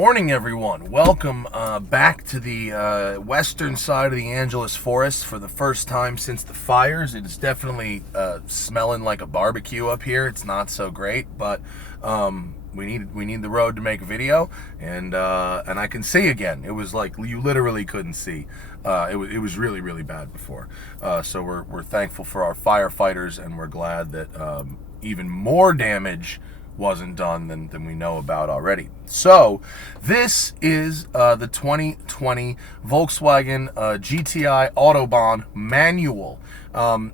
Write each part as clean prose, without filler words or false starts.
Morning, everyone. Welcome back to the western side of the Angeles Forest for the first time since the fires. It is definitely smelling like a barbecue up here. It's not so great, but we need the road to make a video, and I can see again. It was like you literally couldn't see. It was really bad before. So we're thankful for our firefighters, and we're glad that even more damage wasn't done than we know about already. So this is the 2020 Volkswagen GTI Autobahn manual.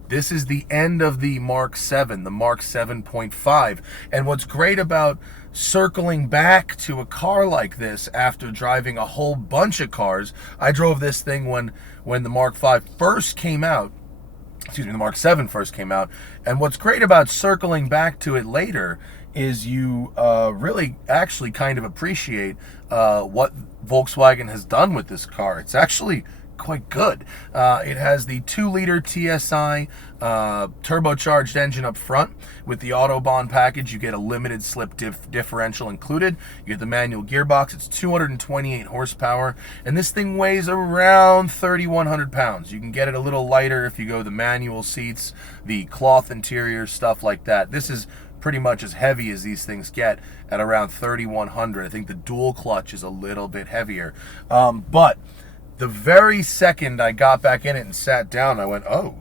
This is the end of the Mark 7, the Mark 7.5. And what's great about circling back to a car like this after driving a whole bunch of cars, I drove this thing when the Mark 5 first came out. Excuse me, the Mark 7 first came out. And what's great about circling back to it later is you really actually kind of appreciate what Volkswagen has done with this car. It's actually quite good. It has the 2-liter TSI turbocharged engine up front. With the Autobahn package, you get a limited slip differential included. You get the manual gearbox. It's 228 horsepower, and this thing weighs around 3,100 pounds. You can get it a little lighter if you go the manual seats, the cloth interior, stuff like that. This is pretty much as heavy as these things get at around 3,100. I think the dual clutch is a little bit heavier, but the very second I got back in it and sat down, I went, oh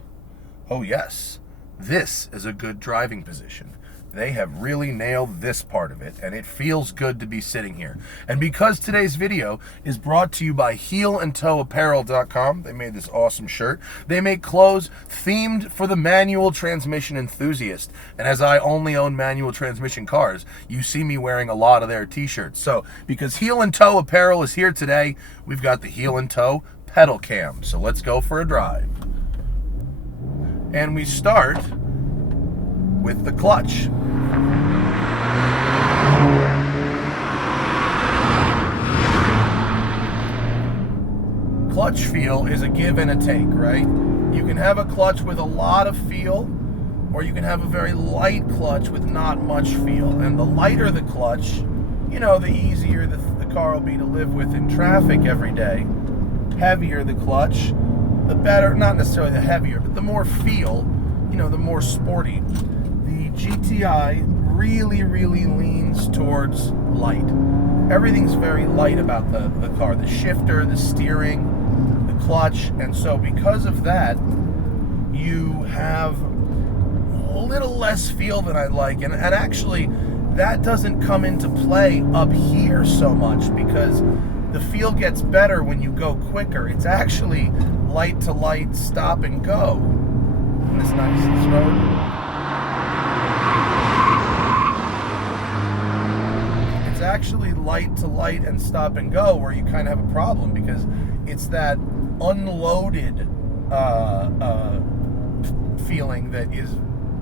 yes, this is a good driving position. They have really nailed this part of it, and it feels good to be sitting here. And because today's video is brought to you by HeelAndToeApparel.com, they made this awesome shirt. They make clothes themed for the manual transmission enthusiast. And as I only own manual transmission cars, you see me wearing a lot of their t-shirts. So because Heel and Toe Apparel is here today, we've got the Heel and Toe pedal cam. So let's go for a drive. And we start with the clutch. Clutch feel is a give and a take, right? You can have a clutch with a lot of feel, or you can have a very light clutch with not much feel. And the lighter the clutch, you know, the easier the car will be to live with in traffic every day. Heavier the clutch, the better, not necessarily the heavier, but the more feel, you know, the more sporty. The GTI really leans towards light. Everything's very light about the car. The shifter, the steering, the clutch. And so because of that, you have a little less feel than I'd like. And actually, that doesn't come into play up here so much because the feel gets better when you go quicker. It's actually light to light, stop and go. Isn't this nice, this road? It's actually light to light and stop and go where you kind of have a problem because it's that unloaded feeling that is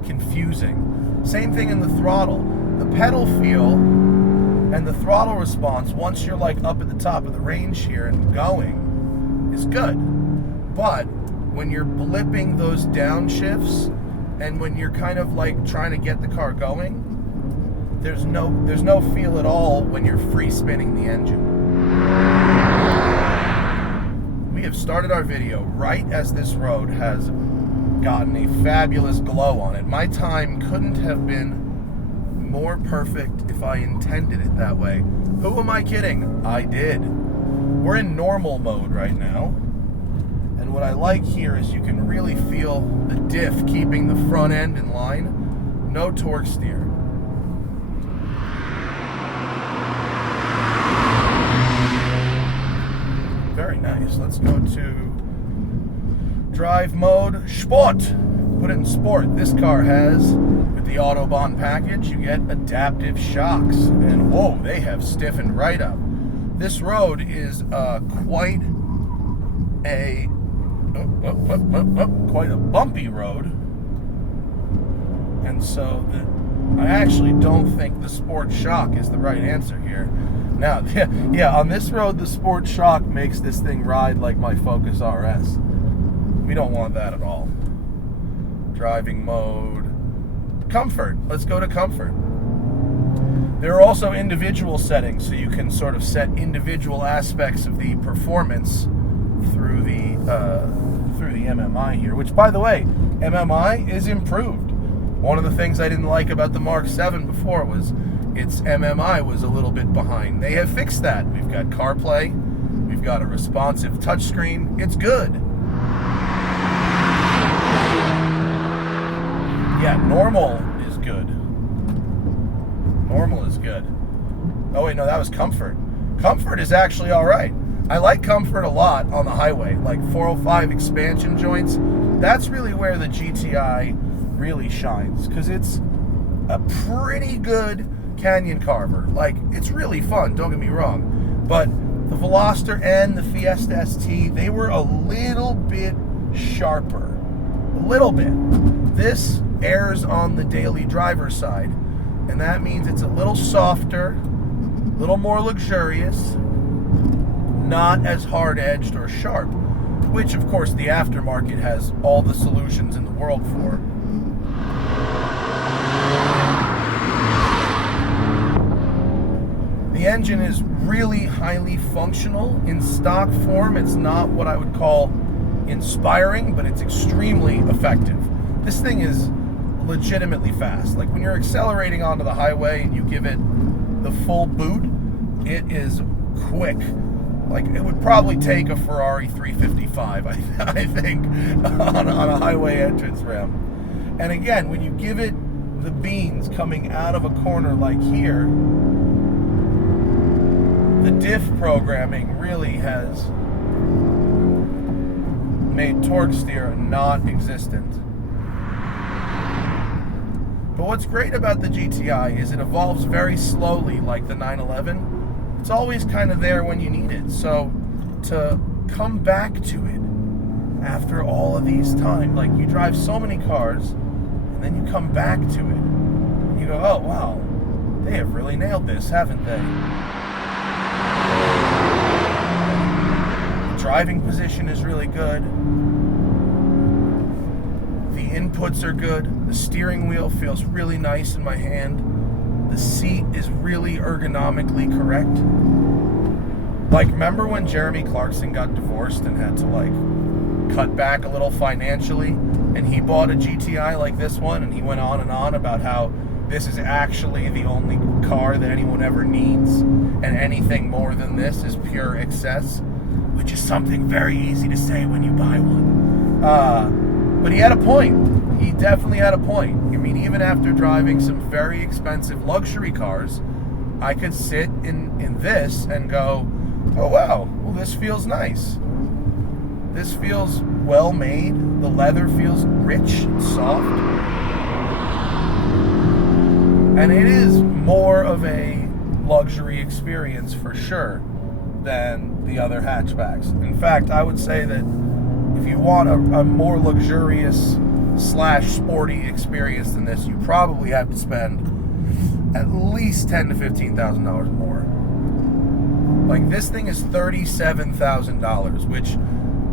confusing. Same thing in the throttle. The pedal feel and the throttle response, once you're like up at the top of the range here and going, is good. But when you're blipping those downshifts and when you're kind of like trying to get the car going, there's no feel at all when you're free spinning the engine. We have started our video right as this road has gotten a fabulous glow on it. My time couldn't have been more perfect if I intended it that way. Who am I kidding? I did. We're in normal mode right now. And what I like here is you can really feel the diff keeping the front end in line. No torque steer. Very nice. Let's go to drive mode, Sport. Put it in sport. This car has, with the Autobahn package, you get adaptive shocks. And whoa, they have stiffened right up. This road is quite a bumpy road. And so I actually don't think the Sport Shock is the right answer here. Now, yeah, on this road, the Sport Shock makes this thing ride like my Focus RS. We don't want that at all. Driving mode. Comfort. Let's go to comfort. There are also individual settings, so you can sort of set individual aspects of the performance through the MMI here, which, by the way, MMI is improved. One of the things I didn't like about the Mark 7 before was its MMI was a little bit behind. They have fixed that. We've got CarPlay, we've got a responsive touchscreen. It's good. Yeah, normal is good. Normal is good. Oh wait, no, that was comfort. Comfort is actually all right. I like comfort a lot on the highway, like 405 expansion joints. That's really where the GTI really shines, because it's a pretty good canyon carver. Like, it's really fun, don't get me wrong. But the Veloster and the Fiesta ST, they were a little bit sharper. A little bit. This errs on the daily driver side, and that means it's a little softer, a little more luxurious, not as hard-edged or sharp, which of course the aftermarket has all the solutions in the world for. The engine is really highly functional. In stock form, it's not what I would call inspiring, but it's extremely effective. This thing is legitimately fast. Like, when you're accelerating onto the highway and you give it the full boot, it is quick. Like, it would probably take a Ferrari 355, I think, on a highway entrance ramp. And again, when you give it the beans coming out of a corner like here, the diff programming really has made torque steer non-existent. But what's great about the GTI is it evolves very slowly, like the 911. It's always kind of there when you need it. So to come back to it after all of these times, like, you drive so many cars and then you come back to it and you go, oh wow, they have really nailed this, haven't they? The driving position is really good. The inputs are good. The steering wheel feels really nice in my hand. The seat is really ergonomically correct. Like, remember when Jeremy Clarkson got divorced and had to, like, cut back a little financially, and he bought a GTI like this one, and he went on and on about how this is actually the only car that anyone ever needs, and anything more than this is pure excess, which is something very easy to say when you buy one. But he had a point. He definitely had a point. I mean, even after driving some very expensive luxury cars, I could sit in this and go, oh wow, well, this feels nice. This feels well made. The leather feels rich and soft. And it is more of a luxury experience for sure than the other hatchbacks. In fact, I would say that if you want a more luxurious / sporty experience than this, you probably have to spend at least $10,000 to $15,000 more. Like, this thing is $37,000, which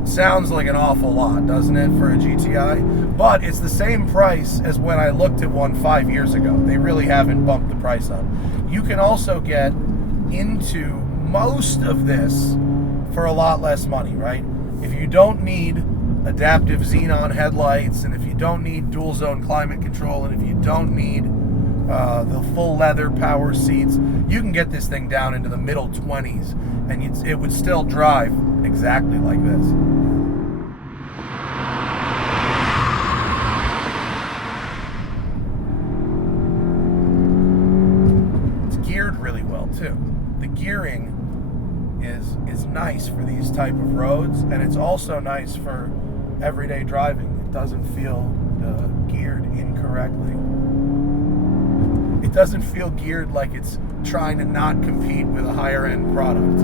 sounds like an awful lot, doesn't it, for a GTI? But it's the same price as when I looked at one 5 years ago. They really haven't bumped the price up. You can also get into most of this for a lot less money, right? If you don't need adaptive xenon headlights, and if you don't need dual zone climate control, and if you don't need the full leather power seats, you can get this thing down into the middle 20s, and it would still drive exactly like this. It's geared really well too. The gearing is nice for these type of roads, and it's also nice for everyday driving. It doesn't feel geared incorrectly. It doesn't feel geared like it's trying to not compete with a higher end product,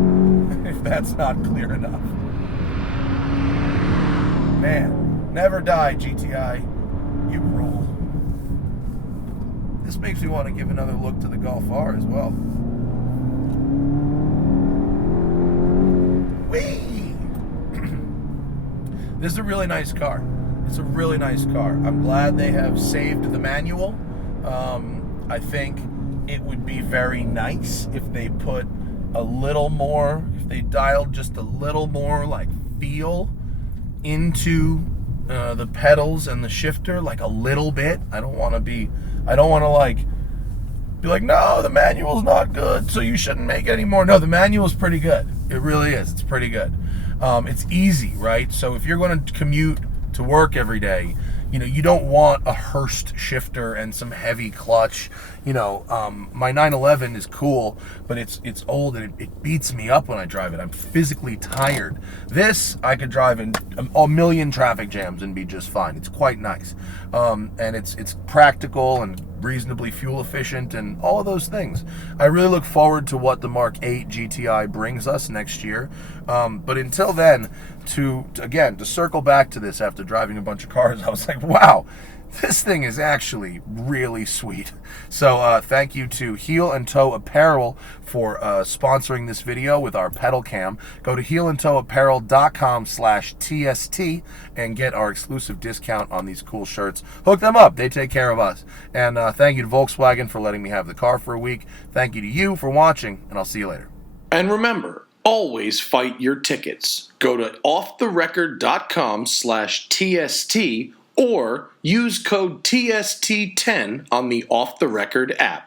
if that's not clear enough. Man, never die, GTI. You rule. This makes me want to give another look to the Golf R as well. Whee! This is a really nice car. It's a really nice car. I'm glad they have saved the manual. I think it would be very nice if they put a little more, if they dialed just a little more like feel into the pedals and the shifter, like a little bit. I don't want to like be like, no, the manual's not good, so you shouldn't make it anymore. No, the manual's pretty good. It really is. It's pretty good. It's easy, right? So if you're going to commute to work every day, you know, you don't want a Hurst shifter and some heavy clutch. You know, my 911 is cool, but it's old and it beats me up when I drive it. I'm physically tired. This, I could drive in a million traffic jams and be just fine. It's quite nice. And it's practical and reasonably fuel efficient and all of those things. I really look forward to what the Mark 8 GTI brings us next year. But until then, to circle back to this after driving a bunch of cars, I was like, wow, this thing is actually really sweet. So thank you to Heel and Toe Apparel for sponsoring this video with our pedal cam. Go to heelandtoeapparel.com/TST and get our exclusive discount on these cool shirts. Hook them up. They take care of us. And thank you to Volkswagen for letting me have the car for a week. Thank you to you for watching, and I'll see you later. And remember, always fight your tickets. Go to offtherecord.com/TST or use code TST10 on the Off the Record app.